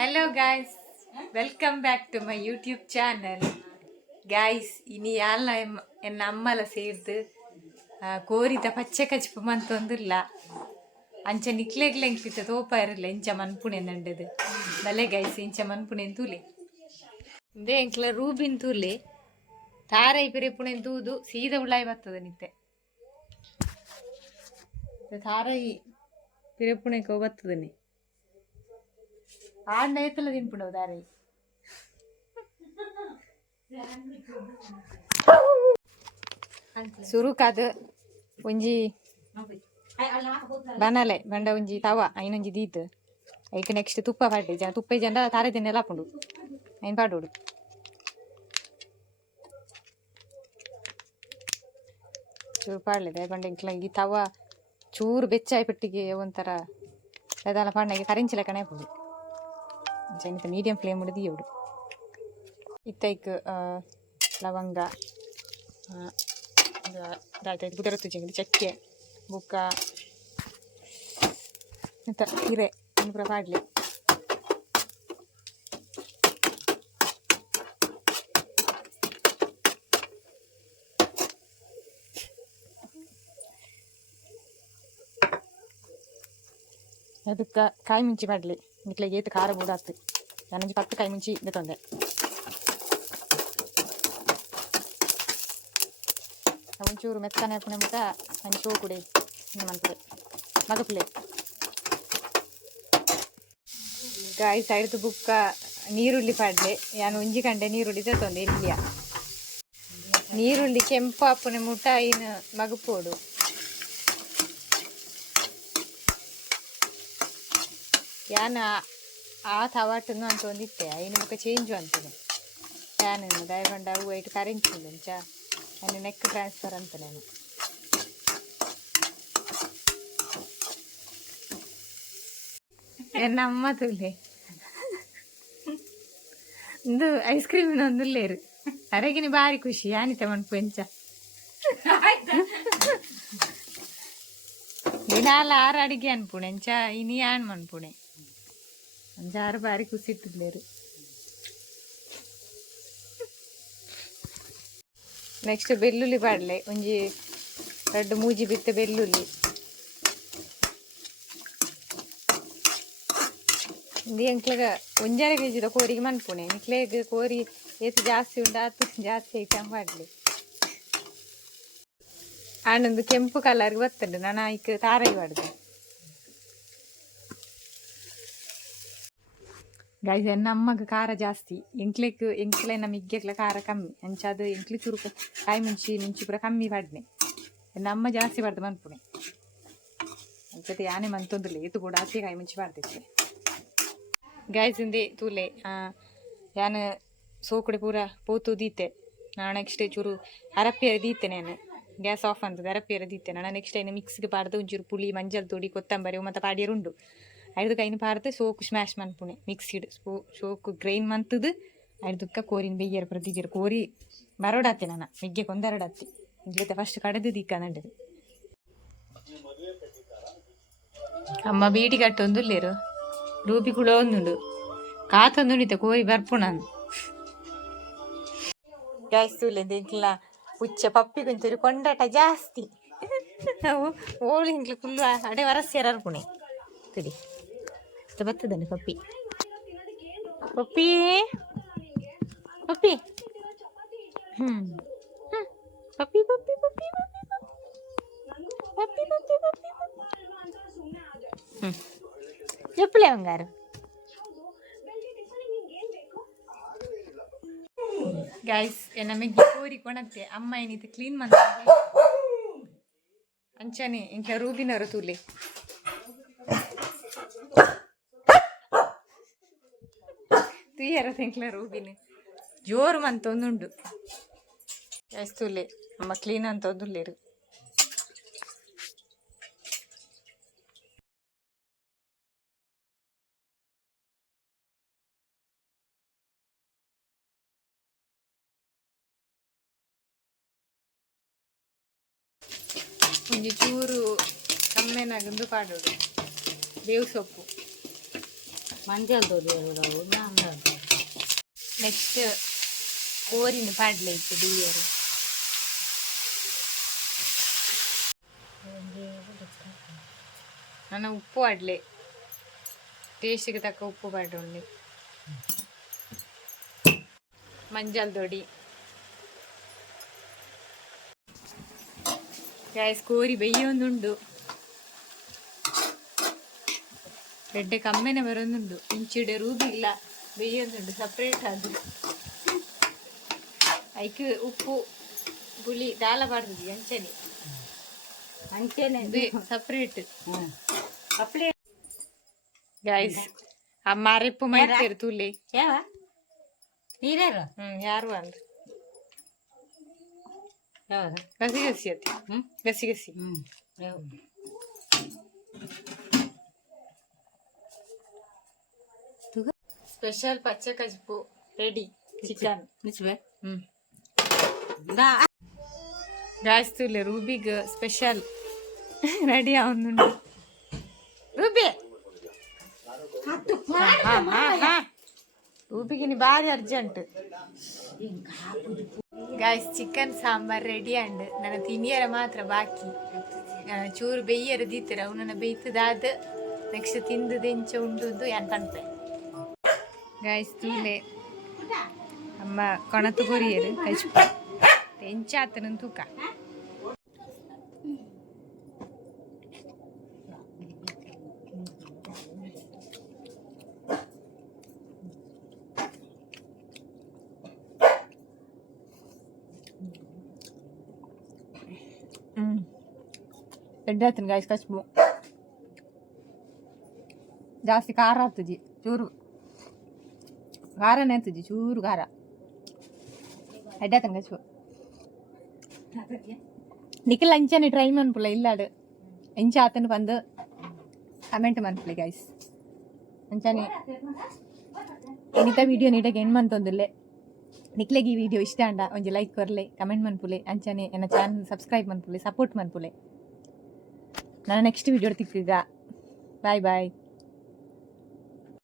Hello guys, welcome back to my YouTube channel. Guys, ಇನಿ ಯಾಲ ಎನ್ನ ಅಮ್ಮಲ ಸೇರ್ದು ಕೋರಿದ ಪಚ್ಚೆ ಕಚ್ಪು ಮಂತೊಂದುಲ್ಲ ಅಂಚ ನಿಕ್ಲೆಗ್ಲ ಎಂಕ್ಲಿತ ತೋಪ ಇರಲ್ಲ ಇಂಚ ಮನ್ಪುಣೆ ನಂಡದು ಬಲೆ ಗೈಸ್ ಇಂಚ ಮನ್ಪುಣೆ ತೂಲೆ ಇಂದೇ ಎಂಕ್ಲ ರೂಬಿನ್ ತೂಲೆ ತಾರೈ ಪಿರೆಪುಣೆ ತೂದು ಸೀದ ಉಳ್ಳಾಯಿ ಬರ್ತದ ನಿತ್ತೆ ತಾರೈ ಪಿರೆಪುಣೆ ಕೋ ಬರ್ತದನಿ ಆಂಡ ಎತ್ತಲ ತಿನ್ಪುಂಡು ತಾರೈ ಸುರುಕಾದ ಒಂಜಿ ಬನಲೆ ಬಂಡ ಒಂಜಿ ತವ ಐನೊಂಜಿ ದೀತ್ ಐಕ್ ನೆಕ್ಸ್ಟ್ ತುಪ್ಪ ಪಾಡ್ಡೆ ತುಪ್ಪ ಜಂಡ ತಾರೆ ತಿನ್ನೆಲ್ಲ ಹಾಕೊಂಡು ಐನ್ ಪಾಡೋಡು ಚೂರು ಪಾಡ್ಲಿದೆ ಬಂಡ ಇಂಕ್ಲ ಈ ತವ ಚೂರು ಬೆಚ್ಚಾಯಿ ಪಟ್ಟಿಗೆ ಒಂಥರ ಅದೆಲ್ಲ ಪಾಡ್ನಾಗೆ ಕರಿಂಚಿಲ ಕಣೆ ಹಾಕೊಂಡು ಜನಿತ ಮೀಡಿಯಂ ಫ್ಲೇಮ್ ಹಿಡಿದು ಇವ್ಡು ಇತ್ತೈಕ್ ಲವಂಗ ದಾಯ್ತಾಯ್ತು ಗುದರ ತುಜಂಗಿ ಚಕ್ಕೆ ಬುಕ್ಕ ಇಂಥ ಹಿರೆ ಪೂರ ಪಾಡ್ಲಿ ಅದಕ್ಕೆ ಕಾಯಿ ಮುಂಚಿ ಪಾಡ್ಲಿ ಇಟ್ಲಾಗ ಏತು ಖಾರ ಬೂಡಾತು ನಾನೊಂದು 10 ಕಾಯಿ ಮುಂಚಿ ಇದು ತಂದೆ ಒಂಚೂರು ಮೆತ್ತನೆ ಹಾಕೊಂಡೆ ಮುಟ್ಟ ನನ್ನ ಶೋ ಕುಡಿ ಮಂತ್ರೆ ಮಗಪ್ಲೆ ಗಾಯಿ ಸೈಡ್ದು ಬುಕ್ಕ ನೀರುಳ್ಳಿ ಪಾಡ್ಲೆ ನಾನು ಒಂಜಿ ಕಂಡೆ ನೀರುಳ್ಳಿ ತಂದೆ ಇಲ್ಲಿಯ ನೀರುಳ್ಳಿ ಕೆಂಪು ಹಾಪುನೆ ಮುಟ್ಟ ಇನ್ನು ಮಗಪೋಡು ಯಾನ ಆ ತವಾಟನ್ನು ಅಂತ ಒಂದಿತ್ತೆ ಐನು ಮುಖ ಚೇಂಜು ಅಂತಾನೆ ಯಾನನ್ನು ದಯಗೊಂಡ ಹೂವು ಇಟ್ಟು ಕರೆಂಚಿಲ್ಲ ಅಂಚ ನಾನು ನೆಕ್ ಟ್ರಾನ್ಸ್ಫರ್ ಅಂತ ನಾನು ಎನ್ನ ಅಮ್ಮ ತುಲ್ಲೆ ಒಂದು ಐಸ್ ಕ್ರೀಮಿನ ಒಂದುಲ್ಲೇರು ಅರೆಗಿನ ಭಾರಿ ಖುಷಿ ಯಾನಿತ ಮನ್ಪು ಎಂಚ ದಿನಾಲ ಆರು ಅಡಿಗೆ ಅನ್ಪುಣೆ ಎಂಚ ಇನಿ ಆಣ್ ಮನ್ಪುಣೆ ಅಂಜಾರು ಬಾರಿ ಖುಷಿಟ್ಟಿಲ್ಲೇರು ನೆಕ್ಸ್ಟ್ ಬೆಳ್ಳುಳ್ಳಿ ಪಾಡ್ಲೆ ಒಂಜಿ 2-3 ಬಿತ್ತೆ ಬೆಳ್ಳುಳ್ಳಿ ಇಂದು ಎಂಕ್ಲೆಗ 1.5 kg ಕೋರಿಗೆ ಮನ್ಪುಣೆ ನಿಕ್ಲೆಗ್ ಕೋರಿ ಏತು ಜಾಸ್ತಿ ಉಂಡು ಆತು ಜಾಸ್ತಿ ಐಟಮ್ ಪಾಡ್ಲಿ ಆಂಡೊಂದು ಕೆಂಪು ಕಲರ್ಗೆ ಬರ್ತದೆ ನಾನು ಐಕ್ ತಾರೈ ಪಾಡ್ದೆ ಗಾಯ್ಸ್ ಎನ್ನ ಅಮ್ಮಗ ಖಾರ ಜಾಸ್ತಿ ಎಂಕ್ಲೆ ನಮ್ಮ ಇಗ್ಗೆಕ್ಲ ಖಾರ ಕಮ್ಮಿ ಅಂಚಾದ ಎಂಕ್ಲಿ ಚೂರು ಕಾಯಿ ಮುಂಚಿ ಪೂರ ಕಮ್ಮಿ ಪಾಡ್ನೆ ಎನ್ನ ಅಮ್ಮ ಜಾಸ್ತಿ ಪಾಡ್ದು ಮನ್ಪುಣೆ ಅಂಚತೆ ಯಾನೆ ಮಂತೊಂದಿಲ್ಲ ಏತು ಕೂಡ ಆಚೆ ಕಾಯಿ ಮುಂಚಿ ಪಾಡ್ದಿತ್ತೆ ಗಾಯ್ಸ್ ಇಂದೆ ತೂಲೆ ಯಾನು ಸೋಕುಡೆ ಪೂರ ಪೋತು ದೀತೆ ನಾನು ನೆಕ್ಸ್ಟ್ ಚೂರು ಅರಪ್ಪಿಯರ ದೀತೆ ನಾನು ಗ್ಯಾಸ್ ಆಫ್ ಅಂತದೆ ಅರಪ್ಪಿಯರ ದೀತೆ ನಾನು ನೆಕ್ಸ್ಟ್ ಏನು ಮಿಕ್ಸ್ಗೆ ಪಾಡ್ದು ಒಂಚೂರು ಪುಳಿ ಮಂಜಲ್ ತೋಡಿ ಕೊತ್ತಂಬರಿ ಮತ್ತು ಪಾಡಿಯರುಂಡು ಐದು ಕೈನ ಪಾರ್ದು ಸೋಕು ಸ್ಮ್ಯಾಶ್ ಮನ್ಪುಣೆ ಮಿಕ್ಸಿಡ್ ಸೋಕು ಗ್ರೈಂಡ್ ಮಂತದು ಐದಕ್ಕ ಕೋರಿನ ಬೆಯ್ಯರು ಪ್ರತಿದಿರು ಕೋರಿ ಬರೋಡಾತೆ ನಾನು ಮಿಗ್ಗೆ ಕೊಂದರಡಾತಿ ಇಲ್ಲತ್ತೆ ಫಸ್ಟ್ ಕಡೆದು ದಿಕ್ಕ ನಡದು ಅಮ್ಮ ಬೀಟಿ ಕಟ್ಟೊಂದು ಲೇರು ರೂಪಿ ಕೂಡ ಒಂದುಂಡು ಕಾತೊಂದುಂಡಿತೆ ಕೋರಿ ಬರ್ಪುಣನು ಗ್ಯಾಸ್ತೂಲೆಂದು ಇಂಕ್ಲ ಉಚ್ಚ ಪಪ್ಪಿ ಕೊಂಚೂರು ಕೊಂಡಾಟ ಜಾಸ್ತಿ ನಾವು ಓಳು ಇಂಕ್ಲ ಫುಲ್ಲು ಅಡೆ ವರಸ್ಯಾರ ಅರ್ಪುಣೆ ತಿಳಿ ಬರ್ತದನೆ ಪಪ್ಪಿ ಪಪ್ಪಿ ಪಪ್ಪಿ ಪಪ್ಪಿ ಪಪ್ಪಿ ಪಪ್ಪಿ ಪಪ್ಪಿ ಪಪ್ಪಿ ಪಪ್ಪಿ ಎಪ್ಪಳೆ ಬಂಗಾರ ಗೈಸ್ ನಮಗೆ ಕೋರಿ ಕೊಣತ್ತೆ ಅಮ್ಮ ಏನಿತ್ತು ಕ್ಲೀನ್ ಮಾಡ್ತಾರೆ ಅಂಚನೆ ಇಂಕ ರೂಬಿನವರು ತೂಲೆ ತುಯ್ಯರ ತೆಂಕ್ಲ ರೂಬಿನ ಜೋರು ಮಂತ ಒಂದುಂಡು ಎಸ್ತುಲೆ ಅಮ್ಮ ಕ್ಲೀನ್ ಅಂತ ಒಂದುಲ್ಲೇರು ಒಂಜಿ ಚೂರು ಕಮ್ಮೆನಾಗಂದು ಪಾಡೋಡು ಬೇವು ಸೊಪ್ಪು ಮಂಜಲ್ ತೋರಿಯರು ನೆಕ್ಸ್ಟ್ ಕೋರಿನ ಪಾಡ್ಲೆ ಇತ್ತು ಬಿಯ್ಯರು. ನನ್ನ ಉಪ್ಪು ಆಡ್ಲೆ ಟೇಸ್ಟಿಗೆ ತಕ್ಕ ಉಪ್ಪು ಪಾಡ್ರೆ ಮಂಜಲ್ ದೊಡಿ ಗ್ಯಾಸ್ ಕೋರಿ ಬೆಯ್ಯೊಂದುಂಡು ರೆಡ್ಡೆ ಕಮ್ಮೆನೆ ಬರೋಂದುಂಡು ಇಂಚಿಡೆ ರೂಬಿಲ್ಲ ಬೆಯ್ಯೊಂದುಂಡು ಸಪ್ರೇಟ್ ಅದು ಐಕ್ ಉಪ್ಪು ಪುಳಿ ದಾಲ ಬಾಡ್ದು ಅಂಚನೆ ಅಂಚೆನೆ ಸಪ್ರೇಟ್ ಗೈಸ್ ಅಮ್ಮ ರೆಪ್ಪು ಮಾಡ್ತೀರಿ ತೂಲೆ ಯಾವ ನೀರ್ಯಾರು ಯಾರು ಅಂದ್ರೆ ಯಾವಾಗ ಗಸಿ ಗಸಿ ಅತಿ ಗಸಿ ಗಸಿ ಸ್ಪೆಷಲ್ ಪಚ್ಚೆ ಕಜ್ಪು ರೆಡಿ ಚಿಕನ್ ನಿಚ್ಬೆ ಗಾಯ್ಸ್ ತೂಲೆ ರೂಬಿಗ್ ಸ್ಪೆಷಲ್ ರೆಡಿ ಅವನುಂಡು ರೂಬಿ ರೂಬಿಗಿನಿ ಭಾರಿ urgent guys chicken sambar ready and ನನ್ನ ತಿನಿಯರ ಮಾತ್ರ ಬಾಕಿ ಚೂರು ಬೆಯ್ಯರ ದೀತರ ಅವನನ್ನ ಬೇಯ್ತದಾದ ನೆಕ್ಸ್ಟ್ ತಿಂದು ದೆಂಚ ಉಂಡುದು ಏನ್ ಪನ್ಪೆ ಗಾಯ್ಸ್ ತೂಲೆ ಅಮ್ಮ ಕೊಣತು ಕೊರಿಯರು ಕಚ್ಪ ಎಂಚಾತನ ತೂಕ ರೆಡ್ಡಿ ಆಯ್ತು ಗಾಯ್ಸ್ ಕಚ್ಬು ಜಾಸ್ತಿ ಖಾರ ಆಗ್ತದೆ ಚೂರು ಖಾರನೇ ಆಗ್ತದೆ ಚೂರು ಖಾರ ರೆಡ್ಡಿ ಆಯ್ತು ಕಚ್ಬು ನಿಖಿಲ್ ಅಂಚನೆ ಟ್ರೈ ಮನ್ಪುಲ್ಲ ಇಲ್ಲಾಡು ಎಂಚ ಆತನು ಬಂದು ಕಮೆಂಟ್ ಮನ್ಪುಲಿ ಗಾಯ್ಸ್ ಅಂಚನೆ ಎನಿತ ವಿಡಿಯೋ ನೀಟಾಗಿ ಹೆಣ್ಣು ಮನ್ತೊಂದಿಲ್ಲೆ ನಿಕ್ಲೆಗೆ ಈ ವಿಡಿಯೋ ಇಷ್ಟ ಅಂಡ ಒಂಜಿ ಲೈಕ್ ಕೊರ್ಲೆ ಕಮೆಂಟ್ ಮನ್ಪುಲೆ ಅಂಚನೆ ನನ್ನ ಚಾನಲ್ ಸಬ್ಸ್ಕ್ರೈಬ್ ಮನ್ಪುಲೆ ಸಪೋರ್ಟ್ ಮನ್ಪುಲೆ ನಾನು ನೆಕ್ಸ್ಟ್ ವಿಡಿಯೋ ತಿಕ್ಕಿಗ ಬಾಯ್ ಬಾಯ್.